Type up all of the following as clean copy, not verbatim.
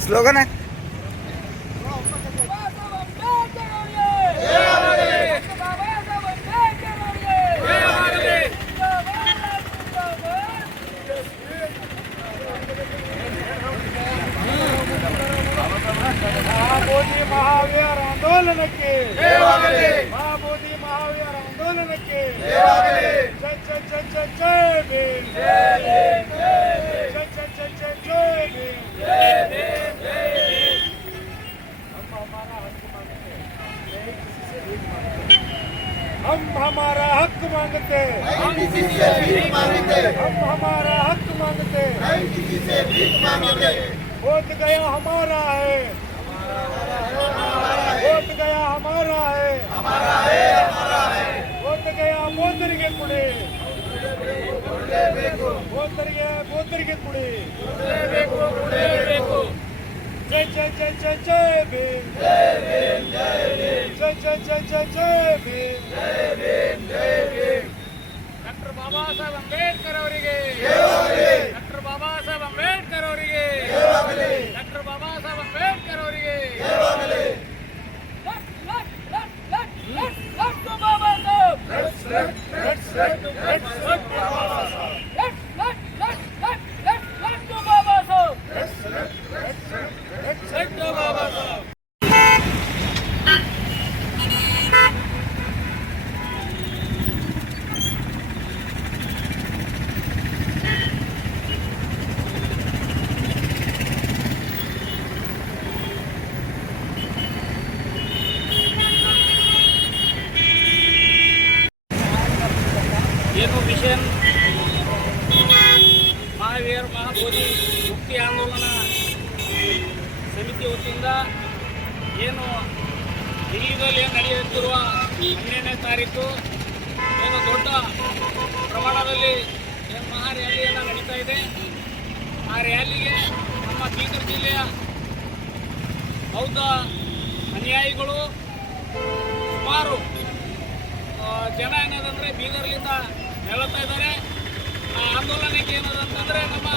Slogan है महाबोधि महावीर आंदोलन के महाबोधि महावीर आंदोलन के जय जय जय जय जय भीम जय जय जय जय जय भीम हम हमारा हक मांगते हम किसी से भीख मांगते हम हमारा हक मांगते हम किसी से भीख मांगते वोट गया हमारा है वोट गया हमारा है वोट गया मोदರಿಗೆ ಕೊಡಿ मोदರಿಗೆ ಕೊಡಿ जय जय जय जय जय भीम जय जय जय जय जय भीम डॉक्टर बाबा साहेब अंबेडकर ಅವರಿಗೆ डॉक्टर बाबा साहेब अंबेडकर ಅವರಿಗೆ डॉक्टर बाबा साहेब अंबेडकर ಅವರಿಗೆ ಏನು ಮಿಷನ್ ಮಹಾವೀರ ಮಹಾಬೋಧಿ ಮುಕ್ತಿ ಆಂದೋಲನ ಸಮಿತಿ ವತಿಯಿಂದ ಏನು ದಿಲ್ಲಿಯಲ್ಲಿ ನಡೆಯುತ್ತಿರುವ 12ನೇ ತಾರೀಕು ಏನು ದೊಡ್ಡ ಪ್ರಮಾಣದಲ್ಲಿ ಏನು ಮಹಾ ರ್ಯಾಲಿಯನ್ನು ನಡೀತಾ ಇದೆ. ಆ ರ್ಯಾಲಿಗೆ ನಮ್ಮ ಬೀದರ್ ಜಿಲ್ಲೆಯ ಬೌದ್ಧ ಅನುಯಾಯಿಗಳು ಸುಮಾರು ಜನ ಏನದಂದರೆ ಬೀದರ್ಲಿಂದ ಹೇಳ್ತಾ ಇದ್ದಾರೆ. ಆ ಆಂದೋಲನಕ್ಕೆ ಏನದಂತಂದರೆ ನಮ್ಮ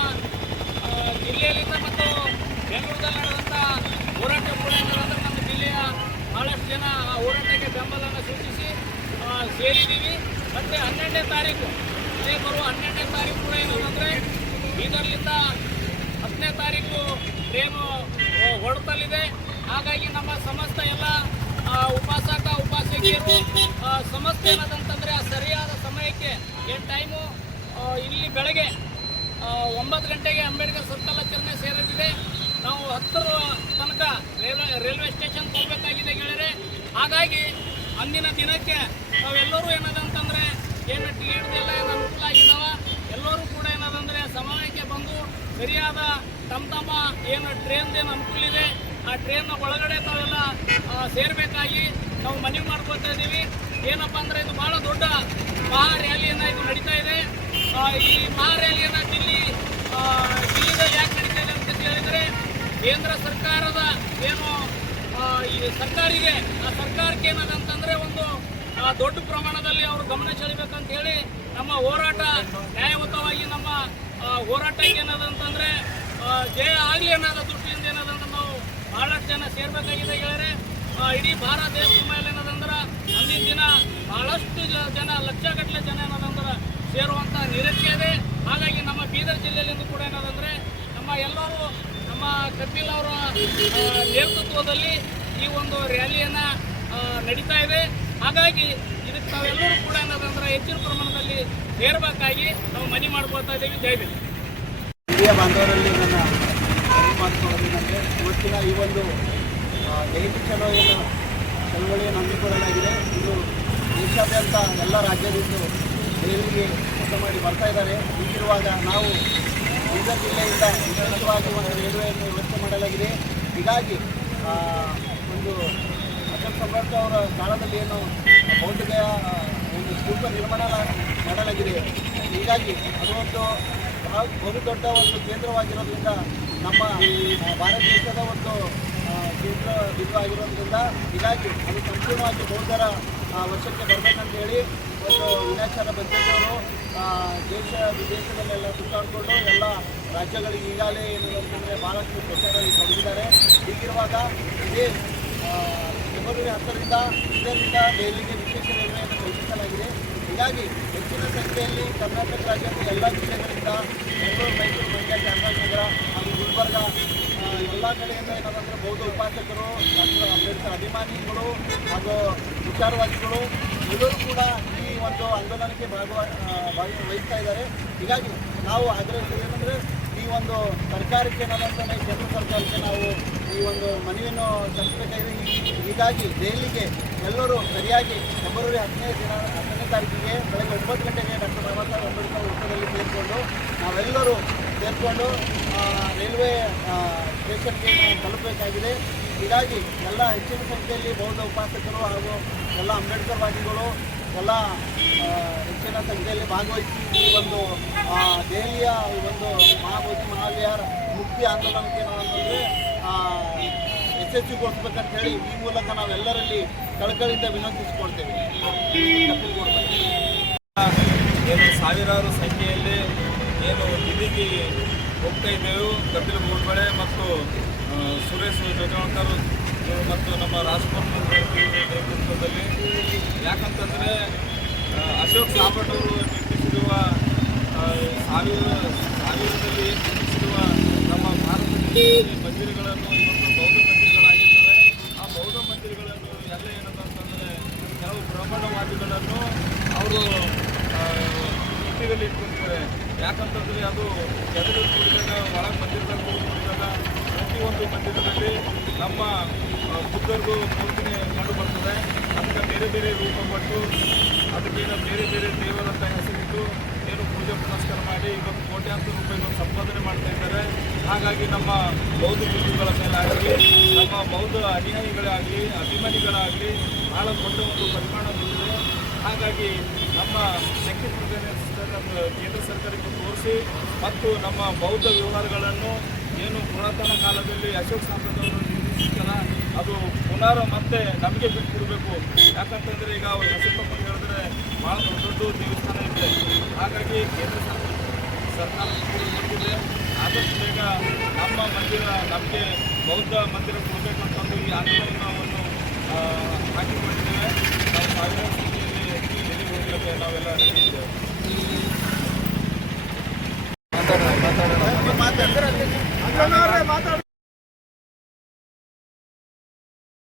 ಜಿಲ್ಲೆಯಲ್ಲಿಂದ ಮತ್ತು ಬೆಂಗಳೂರಲ್ಲಿ ನಡೆದಂಥ ಹೋರಾಟ ಕೂಡ ಏನದಂದರೆ ನಮ್ಮ ಜಿಲ್ಲೆಯ ಭಾಳಷ್ಟು ಜನ ಆ ಹೋರಾಟಕ್ಕೆ ಬೆಂಬಲವನ್ನು ಸೂಚಿಸಿ ಸೇರಿದ್ದೀವಿ. ಮತ್ತು 12ನೇ ತಾರೀಕು ಇದೇ ಬರುವ 12ನೇ ತಾರೀಕು ಕೂಡ ಏನದಂದರೆ ಬೀದರ್ಲಿಂದ 10ನೇ ತಾರೀಕು ಟ್ರೇನು ಹೊರಡಲಿದೆ. ಹಾಗಾಗಿ ನಮ್ಮ ಸಮಸ್ತ ಎಲ್ಲ ಉಪಾಸಕ ಉಪಾಸಕಿಯರು ಸಮಸ್ಯೆ ಏನದಂತಂದರೆ ಆ ಸರಿಯಾದ ಸಮಯಕ್ಕೆ ಏನು ಟೈಮು ಇಲ್ಲಿ ಬೆಳಗ್ಗೆ 9 ಗಂಟೆಗೆ ಅಂಬೇಡ್ಕರ್ ಸರ್ಕಲ್ ಹತ್ತಿರನೇ ಸೇರಲಿದೆ. ನಾವು 10ರ ತನಕ ರೈಲ್ವೆ ಸ್ಟೇಷನ್ ಹೋಗಬೇಕಾಗಿದೆ ಗೆಳೆಯರೆ. ಹಾಗಾಗಿ ಅಂದಿನ ದಿನಕ್ಕೆ ನಾವೆಲ್ಲರೂ ಏನದಂತಂದರೆ ಏನು ಟಿಕೆಟ್ದೆಲ್ಲ ಏನು ಅನುಕೂಲ ಆಗಿದ್ದಾವೆ ಎಲ್ಲರೂ ಕೂಡ ಏನದಂದರೆ ಸಮಯಕ್ಕೆ ಬಂದು ಸರಿಯಾದ ತಮ್ಮ ಏನು ಟ್ರೈನ್ದೇನು ಅನುಕೂಲ ಇದೆ ಆ ಟ್ರೈನ್ನ ಒಳಗಡೆ ತಾವೆಲ್ಲ ಸೇರಬೇಕಾಗಿ ನಾವು ಮನವಿ ಮಾಡ್ಕೊಳ್ತಾ ಇದ್ದೀವಿ. ಏನಪ್ಪ ಅಂದರೆ ಇದು ಭಾಳ ದೊಡ್ಡ ಮಹಾ ರ್ಯಾಲಿಯನ್ನು ಇದು ನಡೀತಾ ಇದೆ. ಈ ಮಹಾ ರ್ಯಾಲಿಯನ್ನು ದಿಲ್ಲಿದಲ್ಲಿ ಯಾಕೆ ನಡೀತಾ ಇದೆ ಅಂತ ಹೇಳಿದರೆ ಕೇಂದ್ರ ಸರ್ಕಾರದ ಏನು ಈ ಸರ್ಕಾರಿಗೆ ಆ ಸರ್ಕಾರಕ್ಕೆ ಏನದಂತಂದರೆ ಒಂದು ದೊಡ್ಡ ಪ್ರಮಾಣದಲ್ಲಿ ಅವರು ಗಮನ ಸೆಳೆಬೇಕಂತ ಹೇಳಿ ನಮ್ಮ ಹೋರಾಟ ನ್ಯಾಯಯುತವಾಗಿ ನಮ್ಮ ಹೋರಾಟಕ್ಕೆ ಏನದಂತಂದರೆ ಜಯ ಆಗಲಿ ಅನ್ನೋದ ದೃಷ್ಟಿಯಿಂದ ಏನದಂದ್ರೆ ನಾವು ಭಾಳಷ್ಟು ಜನ ಸೇರಬೇಕಾಗಿದೆ ಗೆಳೆಯರೆ. ಇಡೀ ಭಾರತ ದೇಶದ ಮೇಲೆ ಏನದಂದ್ರೆ ಅಂದಿನ ದಿನ ಭಾಳಷ್ಟು ಜನ ಲಕ್ಷಗಟ್ಟಲೆ ಜನ ಏನದಂದ್ರೆ ಸೇರುವಂಥ ನಿರೀಕ್ಷೆ ಇದೆ. ಹಾಗಾಗಿ ನಮ್ಮ ಬೀದರ್ ಜಿಲ್ಲೆಯಲ್ಲಿಂದ ಕೂಡ ಏನದಂದರೆ ನಮ್ಮ ಎಲ್ಲರೂ ನಮ್ಮ ಕಪಿಲ್ ಅವರ ನೇತೃತ್ವದಲ್ಲಿ ಈ ಒಂದು ರ್ಯಾಲಿಯನ್ನು ನಡೀತಾ ಇದೆ. ಹಾಗಾಗಿ ಇದಕ್ಕೆ ನಾವೆಲ್ಲರೂ ಕೂಡ ಏನದಂದ್ರೆ ಹೆಚ್ಚಿನ ಪ್ರಮಾಣದಲ್ಲಿ ಸೇರಬೇಕಾಗಿ ನಾವು ಮನವಿ ಮಾಡ್ಕೊಳ್ತಾ ಇದ್ದೀವಿ. ಜೈ ಭೀಮ್. ಹಿರಿಯ ಬಾಂಧವರಲ್ಲಿ ನನ್ನ ಮಾಡಿಕೊಳ್ಳೋದೇನೆಂದರೆ ಇವತ್ತಿನ ಈ ಒಂದು ದಲಿತ ಚಳವಳಿಯನ್ನು ಹಮ್ಮಿಕೊಳ್ಳಲಾಗಿದೆ. ಇದು ದೇಶಾದ್ಯಂತ ಎಲ್ಲ ರಾಜ್ಯದಿಂದ ರೈಲಿಗೆ ಕೆಲಸ ಮಾಡಿ ಬರ್ತಾ ಇದ್ದಾರೆ. ಹೀಗಿರುವಾಗ ನಾವು ಬೀದರ್ ಜಿಲ್ಲೆಯಿಂದ ವಿಶೇಷವಾಗಿ ಒಂದು ರೈಲ್ವೆಯನ್ನು ವ್ಯವಸ್ಥೆ ಮಾಡಲಾಗಿದೆ. ಹೀಗಾಗಿ ಒಂದು ಅಶೋಕ್ ಸಂಬರ್ಕ ಅವರ ಕಾಲದಲ್ಲಿ ಏನು ಬೌದ್ಧಗಯ ಒಂದು ಸ್ತೂಪ ನಿರ್ಮಾಣ ಮಾಡಲಾಗಿದೆ. ಹೀಗಾಗಿ ಅದು ಒಂದು ಬಹು ದೊಡ್ಡ ಒಂದು ಕೇಂದ್ರವಾಗಿರೋದ್ರಿಂದ ನಮ್ಮ ಭಾರತ ದೇಶದ ಒಂದು ಕೇಂದ್ರ ಬಿಂದು ಆಗಿರೋದ್ರಿಂದ ಹೀಗಾಗಿ ಅದು ಸಂಪೂರ್ಣವಾಗಿ ಬೌದ್ಧರ ವಶಕ್ಕೆ ಬರಬೇಕಂತೇಳಿ ಒಂದು ವಿನಾಚಾರ ಬಂದಿದ್ದವರು ದೇಶ ವಿದೇಶದಲ್ಲೆಲ್ಲ ಸುತ್ತಾಡಿಕೊಂಡು ಎಲ್ಲ ರಾಜ್ಯಗಳಿಗೆ ಈಗಾಗಲೇ ಏನು ಅಂತಂದರೆ ಭಾಳಷ್ಟು ಪ್ರಚಾರದಲ್ಲಿ ತೊಡಗಿದ್ದಾರೆ. ಹೀಗಿರುವಾಗ ಇದೇ ಬೆಂಗಳೂರು 10ರಿಂದ ಇದರಿಂದ ದೆಹಲಿಗೆ ವಿಶೇಷ ರೈಲ್ವೆಯನ್ನು ಕಲ್ಪಿಸಲಾಗಿದೆ. ಹೀಗಾಗಿ ಹೆಚ್ಚಿನ ಸಂಖ್ಯೆಯಲ್ಲಿ ಕರ್ನಾಟಕ ರಾಜ್ಯದ ಎಲ್ಲ ಜಿಲ್ಲೆಗಳಿಂದ ಬೆಂಗಳೂರು, ಮೈಸೂರು, ಮಂಡ್ಯ, ಚಾಮರಾಜನಗರ ಹಾಗೂ ಗುಲ್ಬರ್ಗ ಎಲ್ಲ ಕಡೆಯಿಂದ ಏನಾದಂದರೆ ಬೌದ್ಧ ಉಪಾಸಕರು, ಡಾಕ್ಟರ್ ಅಂಬೇಡ್ಕರ್ ಅಭಿಮಾನಿಗಳು ಹಾಗೂ ವಿಚಾರವಾದಿಗಳು ಎಲ್ಲರೂ ಕೂಡ ಈ ಒಂದು ಆಂದೋಲನಕ್ಕೆ ಭಾಗವಹಿಸ್ತಾ ಇದ್ದಾರೆ. ಹೀಗಾಗಿ ನಾವು ಆಗ್ರಹಿಸೋದು ಏನಂದರೆ ಈ ಒಂದು ಸರ್ಕಾರಕ್ಕೆ ಏನಾದಂತಾನೆ ಕೇಂದ್ರ ಸರ್ಕಾರಕ್ಕೆ ನಾವು ಈ ಒಂದು ಮನವಿಯನ್ನು ಸಲ್ಲಿಸಬೇಕಾಗಿದೆ. ಹೀಗಾಗಿ ದೆಹಲಿಗೆ ಎಲ್ಲರೂ ಸರಿಯಾಗಿ ಫೆಬ್ರವರಿ 10ನೇ ತಾರೀಕಿಗೆ ಬೆಳಗ್ಗೆ 9 ಗಂಟೆಗೆ ಡಾಕ್ಟರ್ ಬಾಬಾ ಸಾಹೇಬ್ ಅಂಬೇಡ್ಕರ್ ವೃತ್ತದಲ್ಲಿ ನಾವೆಲ್ಲರೂ ಸೇರಿಕೊಂಡು ರೈಲ್ವೆ ಸ್ಟೇಷನ್ಗೆ ನಾವು ತಲುಪಬೇಕಾಗಿದೆ. ಹೀಗಾಗಿ ಎಲ್ಲ ಹೆಚ್ಚಿನ ಸಂಖ್ಯೆಯಲ್ಲಿ ಬೌದ್ಧ ಉಪಾಸಕರು ಹಾಗೂ ಎಲ್ಲ ಅಂಬೇಡ್ಕರ್ವಾದಿಗಳು ಎಲ್ಲ ಹೆಚ್ಚಿನ ಸಂಖ್ಯೆಯಲ್ಲಿ ಭಾಗವಹಿಸಿ ಈ ಒಂದು ದೆಹಲಿಯ ಈ ಒಂದು ಮಹಾಬೋಧಿ ಮಹಾವಿಹಾರ ಮುಕ್ತಿ ಆಂದೋಲನಕ್ಕೆ ನಾವಂತಂದರೆ ಯಶಸ್ವಿಗೊಳಿಸ್ಬೇಕಂತ ಹೇಳಿ ಈ ಮೂಲಕ ನಾವೆಲ್ಲರಲ್ಲಿ ಕಳಕಳಿಯಿಂದ ವಿನಂತಿಸಿಕೊಳ್ತೇವೆ. ಏನು ಸಾವಿರಾರು ಸಂಖ್ಯೆಯಲ್ಲಿ ಏನು ದಿಲ್ಲಿಗೆ ಹೋಗ್ತಾ ಇದ್ದೆವು, ಕಪಿಲ್ ಗೋಡ್ಬಳೆ ಮತ್ತು ಸುರೇಶ್ ಜೋಜಾಳ್ಕರ್ ಮತ್ತು ನಮ್ಮ ರಾಜ್ಕುಮಾರ್ ನೇತೃತ್ವದಲ್ಲಿ. ಯಾಕಂತಂದರೆ ಅಶೋಕ್ ಸಾಬಟ್ ಅವರು ನಿರ್ಮಿಸಿರುವ ಸಾವಿರದಲ್ಲಿ ನಿರ್ಮಿಸಿರುವ ನಮ್ಮ ಭಾರತ ದೇಶದಲ್ಲಿ ಮಂದಿರಗಳನ್ನು ಇವತ್ತು ಬೌದ್ಧ ಮಂದಿರಗಳಾಗಿರ್ತವೆ. ಆ ಬೌದ್ಧ ಮಂದಿರಗಳನ್ನು ಎಲ್ಲ ಏನಂತಂದರೆ ಕೆಲವು ಬ್ರಾಹ್ಮಣವಾದಿಗಳನ್ನು ಅವರು ಇಟ್ಟಿಗೆಯಲ್ಲಿ ಇಟ್ಕೊಂಡಿದ್ದಾರೆ. ಯಾಕಂತಂದರೆ ಅದು ಎದುರು ಕೂಡಿದಾಗ ಒಳಗೆ ಮಂದಿರದಲ್ಲಿ ಕೂಡಿದಾಗ ಪ್ರತಿಯೊಂದು ಮಂದಿರದಲ್ಲಿ ನಮ್ಮ ಬುದ್ಧರಿಗೂ ಮೂರ್ತಿನೇ ಕಂಡು ಬರ್ತದೆ. ಅದಕ್ಕೆ ಬೇರೆ ಬೇರೆ ರೂಪ ಕೊಟ್ಟು ಅದಕ್ಕೇನು ಬೇರೆ ಬೇರೆ ದೇವರಂತ ಹೆಸರಿಟ್ಟು ಏನು ಪೂಜೆ ಪುನಸ್ಕಾರ ಮಾಡಿ ಇವತ್ತು ಕೋಟ್ಯಾಂತರ ರೂಪಾಯಿಗಳು ಸಂಪಾದನೆ ಮಾಡ್ತಾ ಇದ್ದಾರೆ. ಹಾಗಾಗಿ ನಮ್ಮ ಬೌದ್ಧ ಗುರುಗಳ ಮೇಲಾಗಲಿ ನಮ್ಮ ಬೌದ್ಧ ಅನುಯಾಯಿಗಳಾಗಲಿ ಅಭಿಮಾನಿಗಳಾಗಲಿ ಭಾಳ ದೊಡ್ಡ ಒಂದು ಪರಿಮಾಣ ಬಿದ್ದಿದೆ. ಹಾಗಾಗಿ ನಮ್ಮ ಶಕ್ತಿ ಪ್ರದರ್ಶನ ಕೇಂದ್ರ ಸರ್ಕಾರಕ್ಕೆ ತೋರಿಸಿ ಮತ್ತು ನಮ್ಮ ಬೌದ್ಧ ವ್ಯವಹಾರಗಳನ್ನು ಏನು ಪುರಾತನ ಕಾಲದಲ್ಲಿ ಅಶೋಕ್ ಸಾಮ್ರಾಜ್ಯವರು ನಿರ್ಮಿಸಿರ್ತಾರ ಅದು ಪುನರ್ ಮತ್ತೆ ನಮಗೆ ಬಿಟ್ಟುಕೊಡ್ಬೇಕು. ಯಾಕಂತಂದರೆ ಈಗ ಹೆಸರು ಹೇಳಿದ್ರೆ ಭಾಳ ದೊಡ್ಡ ದೊಡ್ಡ ದೇವಸ್ಥಾನ ಇದೆ. ಹಾಗಾಗಿ ಕೇಂದ್ರ ಸರ್ಕಾರ ಬಂದಿದೆ. ಆದಷ್ಟು ಬೇಗ ನಮ್ಮ ಮಂದಿರ ನಮಗೆ ಬೌದ್ಧ ಮಂದಿರ ಕೊಡಬೇಕಂತಂದು ಈ ಆಂದೋಲನವನ್ನು ಹಾಕಿಕೊಂಡಿದ್ದೇವೆ. ನಾವು ಸಾವಿರಾರು ಸಂಖ್ಯೆಯಲ್ಲಿ ಡೆಲ್ಲಿಗೆ ಹೋಗಲಿಕ್ಕೆ ನಾವೆಲ್ಲ ರೆಡಿ ಇದ್ದೇವೆ. ಮಾತಾಡೋಣ